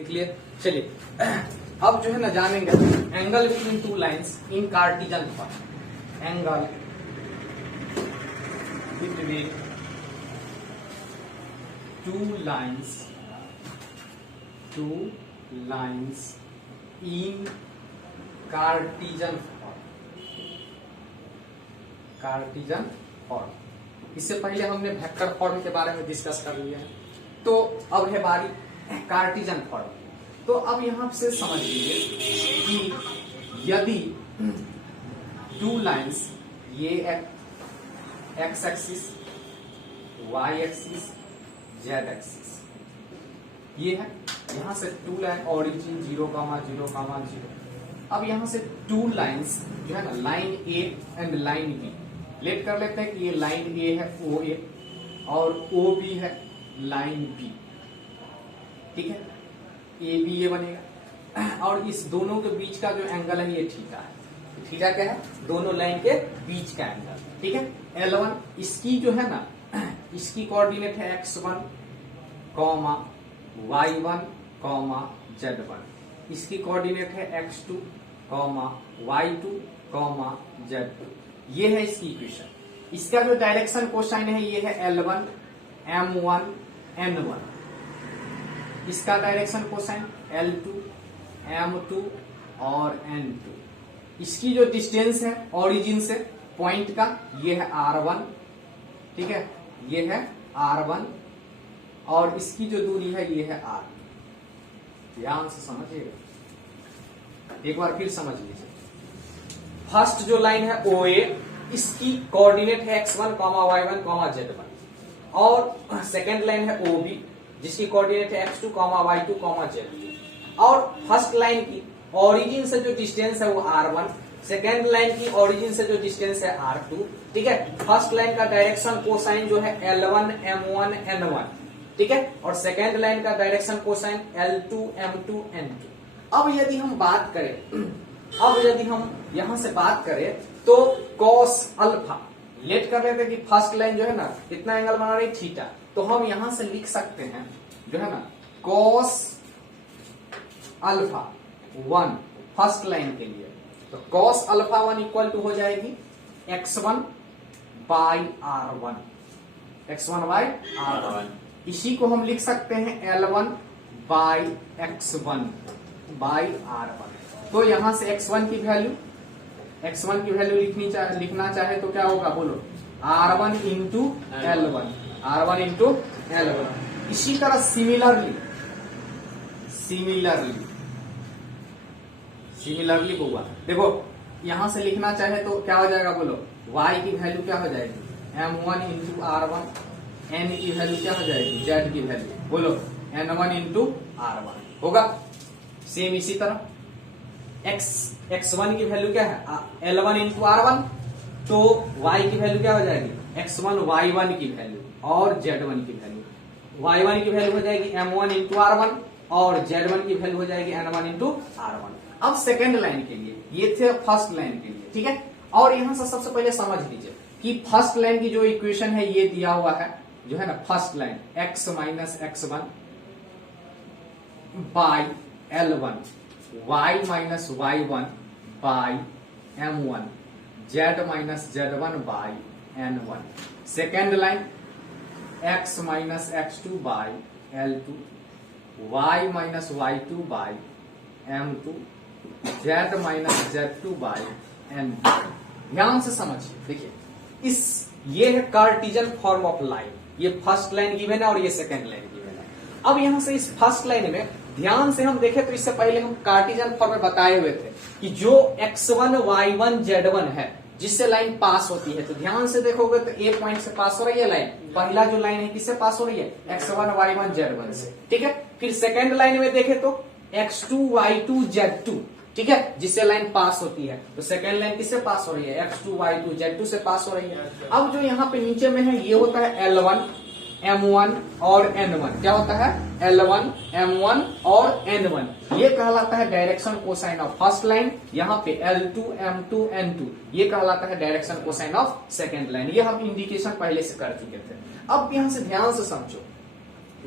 देख लिए। चलिए अब जो है ना जानेंगे angle between two lines in Cartesian form. Angle between two lines in Cartesian form. इससे पहले हमने वेक्टर फॉर्म के बारे में डिस्कस कर लिया है, तो अब है बारी कार्टिजन फॉर्म। तो अब यहां से समझ लीजिए कि यदि टू लाइंस, ये X axis, Y axis, Z axis, ये है यहां से टू लाइन ओरिजिन 0,0,0। अब यहां से टू लाइंस जो है ना, line A and line B let कर लेते हैं कि ये लाइन ए है ओ ए और ओ बी है लाइन बी। ठीक है, ए बी ये बनेगा और इस दोनों के बीच का जो एंगल है ये थीटा है। थीटा क्या है? दोनों लाइन के बीच का एंगल। ठीक है, L1 इसकी जो है ना, इसकी कोऑर्डिनेट है x1, y1, z1। इसकी कोऑर्डिनेट है x2, y2, z2। ये है इसकी इक्वेशन। इसका जो डायरेक्शन कोसाइन है ये है L1, M1, N1। इसका डायरेक्शन कोसाइन L2, M2 और N2। इसकी जो डिस्टेंस है ओरिजिन से पॉइंट का ये है R1। ठीक है, ये है R1 और इसकी जो दूरी है ये है R। ध्यान से समझिएगा, एक बार फिर समझ लीजिए। फर्स्ट जो लाइन है OA, इसकी कोऑर्डिनेट है x1, y1, z1 और सेकेंड लाइन है OB जिसकी कोऑर्डिनेट है x2, y2, z2। और फर्स्ट लाइन की ओरिजिन से जो डिस्टेंस है वो R1, सेकेंड लाइन की ओरिजिन से जो डिस्टेंस है R2। ठीक है, फर्स्ट लाइन का डायरेक्शन कोसाइन जो है L1, M1, N1। ठीक है, और सेकेंड लाइन का direction cosine L2, M2, N2। अब यदि हम यहां से बात करें तो cos अल्फा लेट कर लेते हैं कि फर्स्ट लाइन जो है ना कितना एंगल बना रही थीटा, तो हम यहां से लिख सकते हैं जो है ना cos अल्फा 1 फर्स्ट लाइन के लिए। तो cos अल्फा 1 इक्वल टू हो जाएगी x1 by R1, x1 by R1। इसी को हम लिख सकते हैं L1 by x1 by R1। तो यहां से x1 की वैल्यू लिखना चाहे तो क्या होगा बोलो? R1 into L1, R1 into L1। इसी तरह सिमिलरली होगा। देखो यहां से लिखना चाहे तो क्या हो जाएगा बोलो? y की वैल्यू क्या हो जाएगी? M1 into R1। n की वैल्यू क्या हो जाएगी? z की वैल्यू बोलो N1 इंटू R1 होगा। सेम इसी तरह x1 की वैल्यू क्या है? L1 into R1। तो y की वैल्यू क्या हो जाएगी? x1 y1 की वैल्यू और z1 की वैल्यू। y1 की वैल्यू हो जाएगी M1 इंटू R1 और z1 की वैल्यू हो जाएगी N1 इंटू R1। अब सेकेंड लाइन के लिए, ये थे फर्स्ट लाइन के लिए। ठीक है, और यहां से सबसे पहले समझ लीजिए कि फर्स्ट लाइन की जो इक्वेशन है ये दिया हुआ है जो है ना, first line x minus x1 by L1, y minus y1 by M1, z minus z1 by N1। Second line x minus x2 by L2, y minus y2 by M2, z minus z2 by N2। ध्यान से समझिए, देखिए ये है Cartesian form of line. ये first line given है और ये सेकेंड लाइन गिवन है। अब यहां से इस फर्स्ट लाइन में ध्यान से हम देखें तो इससे पहले हम कार्टिजन फॉर्म में बताए हुए थे कि जो x1, y1, z1 है जिससे लाइन पास होती है, तो ध्यान से देखोगे तो ए पॉइंट से पास हो रही है लाइन। पहला जो लाइन है किससे पास हो रही है? x1, y1, z1 से। ठीक है, फिर सेकेंड लाइन में देखे तो x2, y2, z2। ठीक है, जिससे लाइन पास होती है, तो सेकेंड लाइन किससे पास हो रही है? x2, y2, z2 से पास हो रही है। अब जो यहाँ पे नीचे में है ये होता है L1, M1 और N1। क्या होता है? L1, M1 और N1। ये कहलाता है direction cosine of first line. यहाँ पे L2, M2, N2 ये कहलाता है direction cosine of second line. ये हम इंडिकेशन पहले से कर चुके थे। अब यहां से ध्यान से समझो,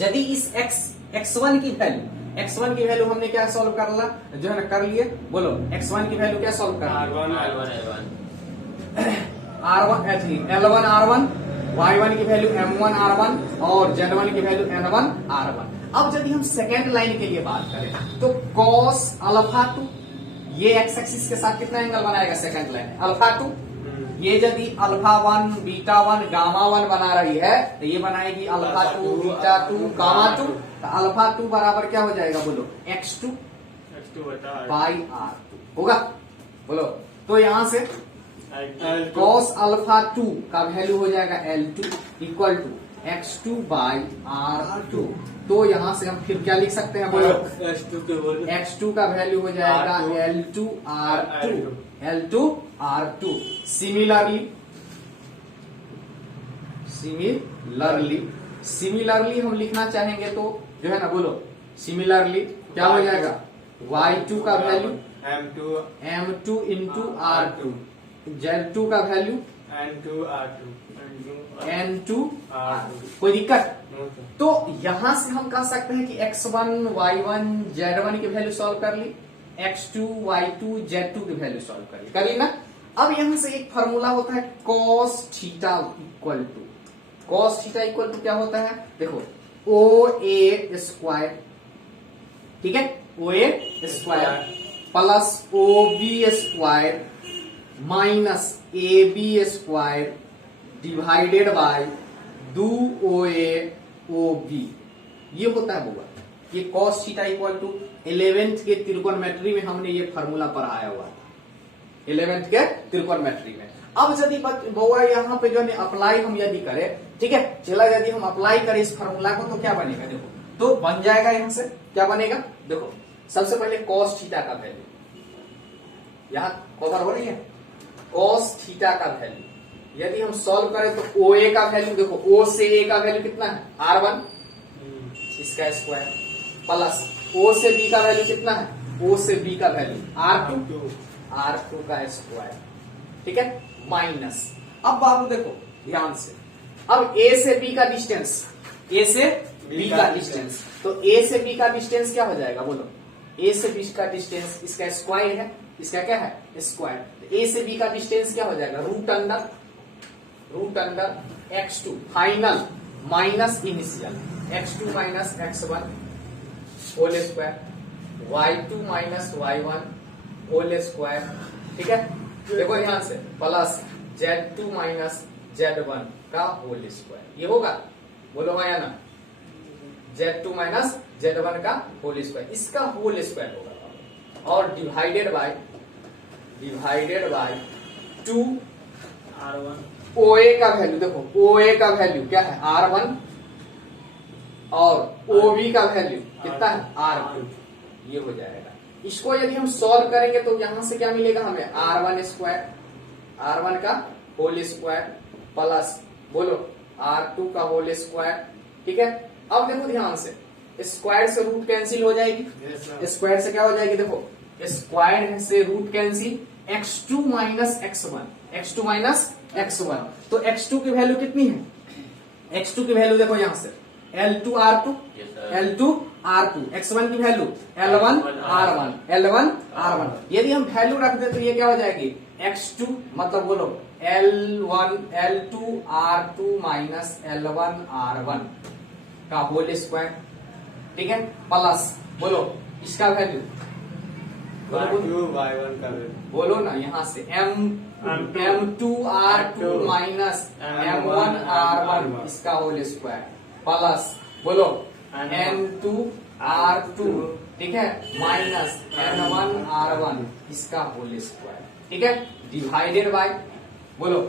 यदि इस x1 की वैल्यू x1 की वैल्यू हमने क्या सॉल्व कर ला, जो है ना कर लिए, बोलो x1 की वैल्यू क्या सॉल्व कर R1 L1 R1, y1 की वैल्यू M1 R1 और Z1 की वैल्यू N1 R1। अब यदि हम सेकेंड लाइन के लिए बात करें तो cos अल्फा 2, ये x एक्सिस के साथ कितना एंगल बनाएगा सेकेंड लाइन, अल्फा 2। ये यदि अल्फा 1 बीटा 1 गामा 1 बना रही है तो ये बनाएगी अल्फा 2 बीटा 2 गामा 2। तो अल्फा 2 बराबर क्या हो जाएगा, बोलो x2 बाई R2 होगा, बोलो। तो यहां से cos अल्फा 2 का वैल्यू हो जाएगा L2 equal to x2 by R2। तो यहां से हम फिर क्या लिख सकते हैं, बोलो x2 का वैल्यू हो जाएगा L2 R2। सिमिलरली हम लिखना चाहेंगे तो जो है ना, बोलो सिमिलरली क्या हो जाएगा, y2 का value M2 into R2, Z2 का वैल्यू N2 R2। कोई दिक्कत? तो यहां से हम कह सकते हैं कि x1 y1 z1 की वैल्यू सॉल्व कर ली, x2 y2 z2 की वैल्यू सॉल्व कर ली ना। अब यहां से एक फार्मूला होता है cos थीटा इक्वल टू क्या होता है, देखो OA स्क्वायर, ठीक है, OA square plus OB square minus AB square divided by 2OA OB, ये होता है बुआ। ये cos theta equal to 11th के त्रिकोणमिति में हमने ये फार्मूला पढ़ाया हुआ था, 11th के त्रिकोणमिति में। अब यदि बउआ यहाँ पे जो है अप्लाई हम यदि करें, ठीक है, चला यदि हम अप्लाई करें इस फार्मूला को तो क्या बनेगा, देखो तो बन जाएगा, यहां से क्या बनेगा, देखो सबसे पहले cos थीटा का वैल्यू यहां कवर हो रही है, cos थीटा का वैल्यू यदि हम सॉल्व करें तो OA का वैल्यू, देखो O से A का वैल्यू कितना है R1, इसका स्क्वायर प्लस O से B का वैल्यू कितना है, O से B का वैल्यू R2 का स्क्वायर, ठीक है, माइनस। अब बाबू देखो ध्यान से, अब A से B का डिस्टेंस, A से B का डिस्टेंस, तो A से B का डिस्टेंस क्या हो जाएगा, बोलो A से B का डिस्टेंस, इसका स्क्वायर है, इसका क्या है स्क्वायर। तो A से B का डिस्टेंस क्या हो जाएगा, root under x2 final minus initial, x2 minus x1 whole square, y2 minus y1 whole square, ठीक है, देखो ध्यान से, प्लस z2 माइनस z1 का होल स्क्वायर, ये होगा, बोलो हाँ या ना, z2 माइनस z1 का होल स्क्वायर, इसका होल स्क्वायर होगा, और डिवाइडेड बाय 2 R1। OA का वैल्यू देखो, OA का वैल्यू क्या है R1 और OB का वैल्यू कितना है R2, ये हो जाएगा। इसको यदि हम सॉल्व करेंगे तो यहां से क्या मिलेगा हमें, R1 स्क्वायर, R1 का होल स्क्वायर प्लस बोलो R2 का होल स्क्वायर, ठीक है। अब देखो ध्यान से, स्क्वायर से रूट कैंसिल हो जाएगी, स्क्वायर से क्या हो जाएगी, देखो स्क्वायर से root cancel, x2 minus x1, तो x2 की वैल्यू कितनी है, x2 की वैल्यू देखो यहां से L2 R2, x1 की वैल्यू L1 R1। यदि हम वैल्यू रख दे तो ये क्या हो जाएगी, x2 मतलब बोलो L2 R2 minus L1 R1 का होल स्क्वायर, ठीक है, प्लस बोलो इसका वैल्यू, बोलो ना यहाँ से M2 R2 minus M1 R1 इसका होल स्क्वायर प्लस बोलो N2 R2, ठीक है, माइनस N1 R1 इसका होल स्क्वायर, ठीक है, डिवाइडेड बाय बोलो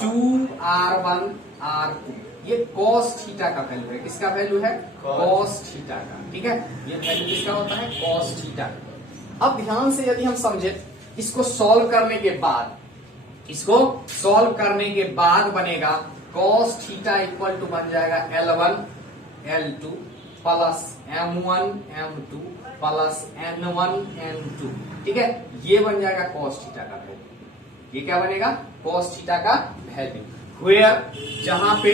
2R1 R2। ये cos थीटा का वैल्यू है, किसका वैल्यू है, cos थीटा का, ठीक है, ये वैल्यू किसका होता है, cos थीटा का। अब ध्यान से यदि हम समझे, इसको सॉल्व करने के बाद बनेगा cos थीटा इक्वल टू बन जाएगा L1 L2 plus M1 M2 plus N1 N2, ठीक है, ये बन जाएगा cos थीटा का वैल्यू। ये क्या बनेगा, cos थीटा का वैल्यू, वेयर जहां पे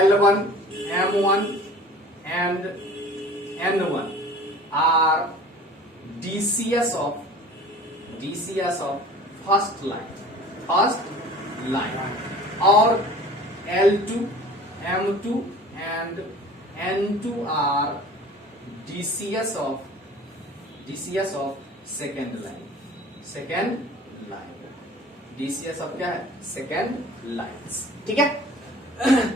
L1 M1 and N1 are DCS of first line, or L2, M2 and N2 are DCS of second line. DCS of क्या है? Second lines. ठीक है।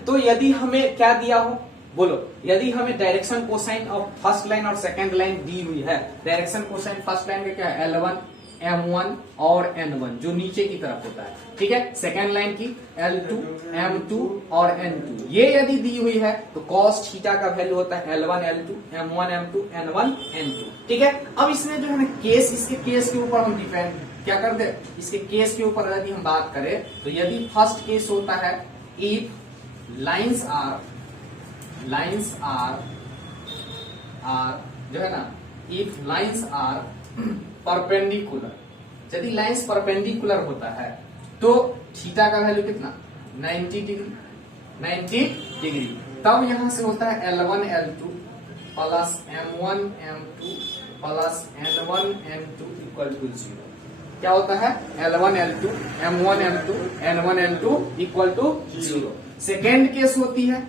तो यदि हमें क्या दिया हो, बोलो, यदि हमें direction cosine of first line और सेकेंड लाइन दी हुई है, डायरेक्शन कोसाइन फर्स्ट लाइन का क्या है? L1, M1 और N1 जो नीचे की तरफ होता है। ठीक है। सेकेंड लाइन की L2, M2 और N2 ये यदि दी हुई है तो cos थीटा का वैल्यू होता है L1, L2, M1, M2, N1, N2। ठीक है। अब इसमें जो है ना केस, इसके केस के ऊपर हम डिपेंड क्या कर दे, इसके केस के ऊपर यदि हम बात करें तो यदि फर्स्ट केस होता है इफ लाइन्स आर जो है ना, इफ लाइन्स आर परपेंडिकुलर, यदि लाइन्स परपेंडिकुलर होता है तो थीटा का वैल्यू कितना? 90 डिग्री। तब यहां से होता है L1, L2 plus M1, M2 plus N1, N2 equal to 0। क्या होता है? L1, L2, M1, M2, N1, N2 equal to 0। Second case होती है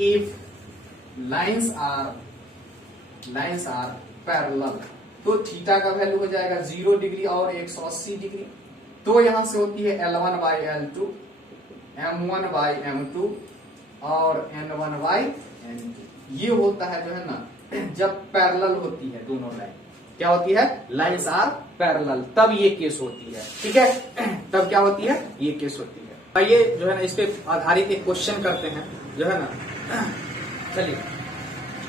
इफ लाइन्स आर पैरेलल, तो थीटा का वैल्यू हो जाएगा 0 डिग्री और 180 डिग्री। तो यहां से होती है L1 by L2, M1 by M2 और N1 बाई N2। ये होता है जो है ना जब पैरेलल होती है दोनों लाइन। क्या होती है? लाइन्स आर पैरेलल, तब ये केस होती है। ठीक है। तब क्या होती है? ये केस होती है। आइए जो है ना इस पे आधारित एक क्वेश्चन करते हैं जो है ना। चलिए,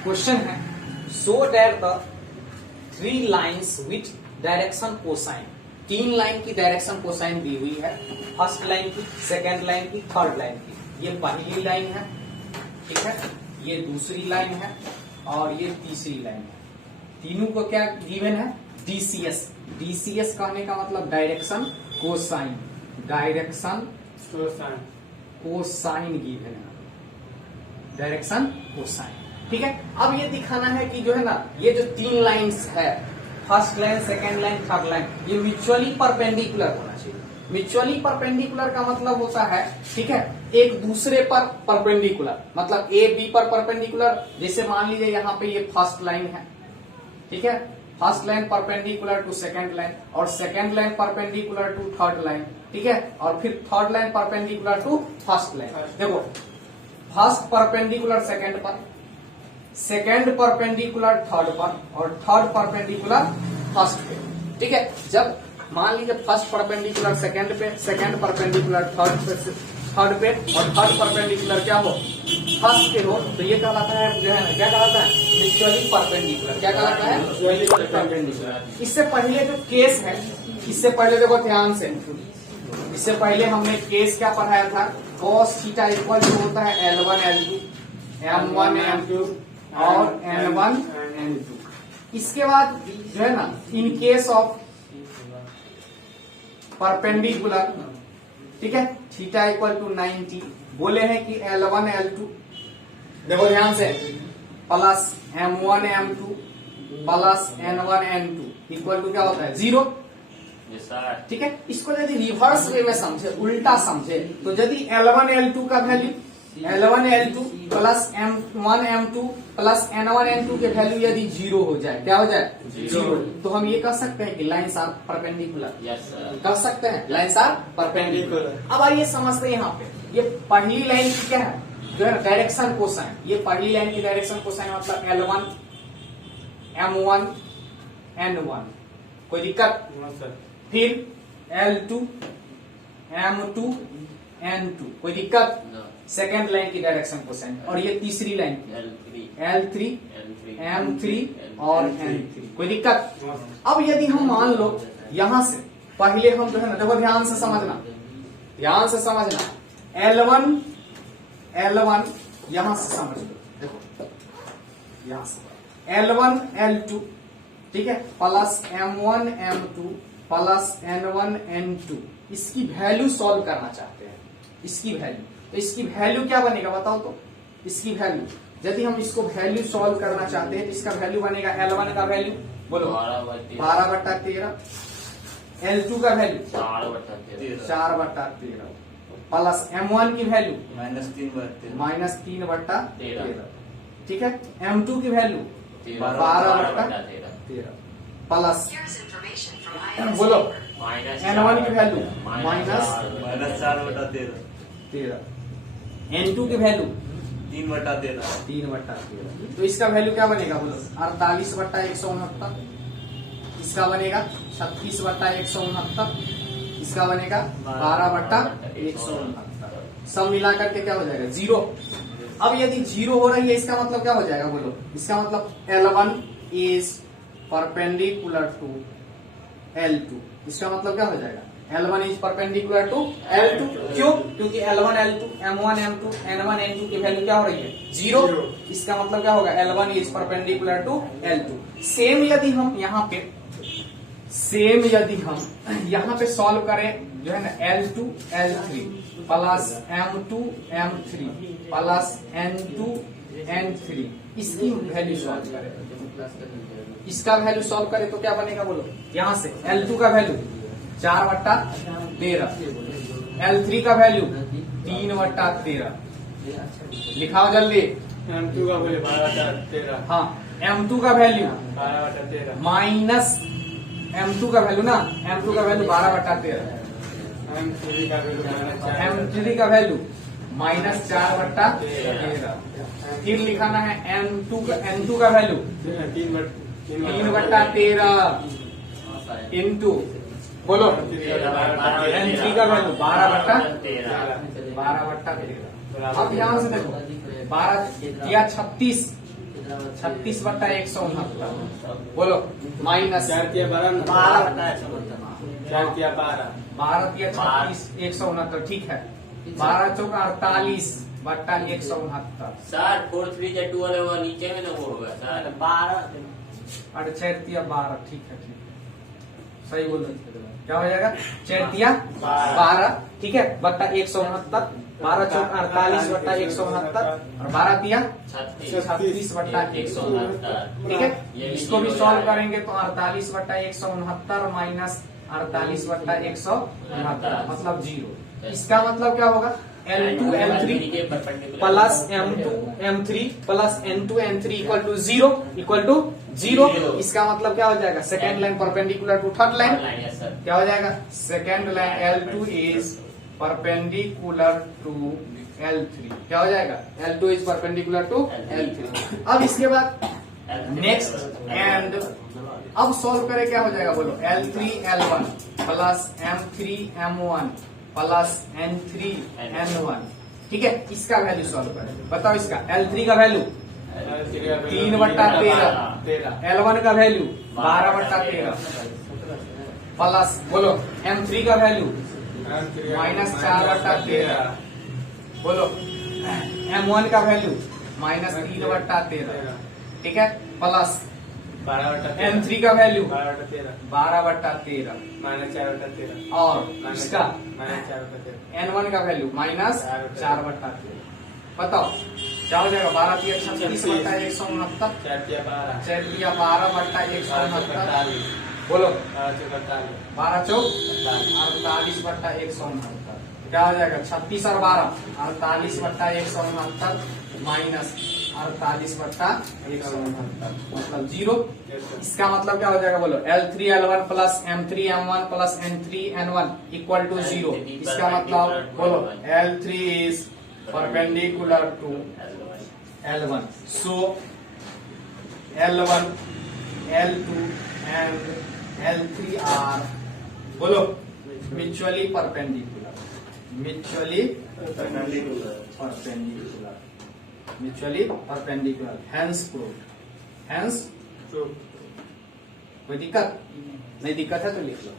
क्वेश्चन है so that the 3 lines with direction cosine, 3 line की डायरेक्शन कोसाइन दी हुई है, फर्स्ट लाइन की, सेकेंड लाइन की, थर्ड लाइन की। ये पहली लाइन है, ठीक है, ये दूसरी लाइन है और ये तीसरी लाइन है। तीनों को क्या गिवन है? डीसीएस। डीसीएस कहने का मतलब डायरेक्शन कोसाइन, कोसाइन गिवन है, डायरेक्शन कोसाइन। ठीक है। अब ये दिखाना है कि जो है ना ये जो 3 लाइन्स है, first line, second line, third line, ये म्यूचुअली परपेंडिकुलर होना चाहिए। म्यूचुअली परपेंडिकुलर का मतलब होता है, ठीक है, एक दूसरे पर परपेंडिकुलर, मतलब ए बी पर परपेंडिकुलर। जैसे मान लीजिए यहाँ पे ये फर्स्ट लाइन है, ठीक है, first line perpendicular to second line और second line perpendicular to third line. ठीक है। और फिर third line perpendicular to first line. देखो, फर्स्ट परपेंडिकुलर सेकेंड पर, सेकेंड परपेंडिकुलर थर्ड पर और थर्ड परपेंडिकुलर फर्स्ट पे। ठीक है। जब मान लीजिए फर्स्ट परपेंडिकुलर सेकेंड पे, सेकेंड परपेंडिकुलर थर्ड पे और थर्ड परपेंडिकुलर क्या हो? फर्स्ट पे हो, तो ये कहलाता है जो है ना, क्या कहलाता है? Mutually perpendicular. क्या कहलाता है? Mutually perpendicular. इससे पहले जो केस है, इससे पहले देखो ध्यान से, इससे पहले हमने केस क्या पढ़ाया था? cos थीटा इक्वल टू होता है L1, L2, M1, M2 और N1, N2। इसके बाद जो है ना, इन केस ऑफ परपेंडिकुलर, ठीक है, थीटा इक्वल टू 90, बोले हैं कि L1, L2, देखो ध्यान से, plus M1, M2 plus N1, N2 equal to क्या होता है? 0। ठीक है। इसको यदि रिवर्स वे में समझे, उल्टा समझे, तो यदि L1, L2 का value, L1, L2 plus M1, M2 plus N1, N2 के वैल्यू यदि 0 हो जाए, क्या हो जाए? 0, तो हम ये कह सकते हैं कि लाइन्स आर परपेंडिकुलर। कह सकते हैं लाइन्स आर परपेंडिकुलर। अब आइए समझते हैं यहाँ पे, ये पहली लाइन की क्या है? जो है डायरेक्शन कोसाइन। ये पहली लाइन की डायरेक्शन कोसाइन मतलब L1, M1, N1, कोई दिक्कत? फिर L2, M2, N2, कोई दिक्कत? सेकेंड लाइन की डायरेक्शन कोसाइन। और ये तीसरी लाइन L3, M3 और N3, कोई दिक्कत? अब यदि हम मान लो यहां से पहले हम जो है ना, देखो ध्यान से समझना, L1 यहां से समझ लो, देखो यहां से L1, L2, ठीक है, plus M1, M2 plus N1, N2, इसकी वैल्यू सॉल्व करना चाहते हैं, इसकी वैल्यू। तो इसकी वैल्यू क्या बनेगा बताओ तो? इसकी वैल्यू यदि हम इसको वैल्यू सॉल्व करना चाहते हैं तो इसका वैल्यू बनेगा L1 का वैल्यू बोलो 12/13, L2 का वैल्यू 4/13 प्लस M1 की वैल्यू -3/13, ठीक है। M2 की वैल्यू 12/13 प्लस बोलो N1 की वैल्यू -4/13, N2 की वैल्यू 3/13। तो इसका वैल्यू क्या बनेगा बोलो 48/169, इसका बनेगा 36/169, इसका बनेगा 12/169। सब मिलाकर के क्या हो जाएगा 0। अब यदि 0 हो रही है इसका मतलब क्या हो जाएगा बोलो, इसका मतलब L1 is perpendicular to L2। इसका मतलब क्या हो जाएगा L1 is perpendicular to L2। क्यों? क्योंकि L1 L2 M1 M2 N1 N2 की वैल्यू क्या हो रही है 0। इसका मतलब क्या होगा L1 is perpendicular to L2। Same यदि हम यहाँ पे सॉल्व करें जो है ना L2 L3 plus M2 M3 plus N2 N3, इसकी वैल्यू सॉल्व करें, इसका वैल्यू सॉल्व करें तो क्या बनेगा बोलो, यहाँ से L2 का वैल्यू 4/13, L3 का वैल्यू 3/13, लिखाओ जल्दी। M2 का वैल्यू 12/13, हाँ M2 का वैल्यू 12/13, माइनस M2 का वैल्यू ना, M2 का वैल्यू 12/13, M3 का वैल्यू M3 का वैल्यू -4/13, फिर लिखाना है N2 का वैल्यू 3/13 इंटू बोलो N3 का वैल्यू 12/13। अब यहाँ से देखो 12 या 36/169 बोलो माइनस 12/36/169, ठीक है। 12×4 = 48/169, सर 4 3 या 2 वाले वो नीचे में ना वो होगा सर 12, ठीक है, सही बोल रहे, क्या हो जाएगा 4×12, ठीक है, बट्टा 169, 12×4 = 48/169 और 12×36/169, ठीक है। इसको भी सॉल्व करेंगे तो 48/169 माइनस 48/169 मतलब 0। इसका मतलब क्या होगा L2 L3 plus M2 M3 plus N2 N3 equal to 0। इसका मतलब क्या हो जाएगा second line perpendicular to third line, क्या हो जाएगा second line L2 is perpendicular to L3, क्या हो जाएगा L2 is perpendicular to L3। अब इसके बाद नेक्स्ट एंड अब सॉल्व करें क्या हो जाएगा बोलो L3 L1 plus M3 M1 plus N3 N1, ठीक है। इसका वैल्यू सॉल्व करें, बताओ इसका L3 का वैल्यू 3/13, L1 का वैल्यू 12/13 प्लस बोलो M3 का वैल्यू -4/13 बोलो M1 का वैल्यू -3/13, ठीक है, प्लस M3 का वैल्यू 12/13 और इसका N1 का वैल्यू -4/13। बताओ क्या हो जाएगा 12×36/169, 4×12/169 बोलो 12×4 = 48/169, क्या हो जाएगा 36 और 12 48/169 माइनस 48/169 मतलब 0। इसका मतलब क्या हो जाएगा बोलो L3 L1 plus M3 M1 plus N3 N1 equal to 0। इसका मतलब बोलो L3 is perpendicular to L1, so L1 L2 and L3 are बोलो म्यूचुअली परपेंडिकुलर, हैंस प्रूव्ड, कोई दिक्कत नहीं, दिक्कत है तो लिख लो।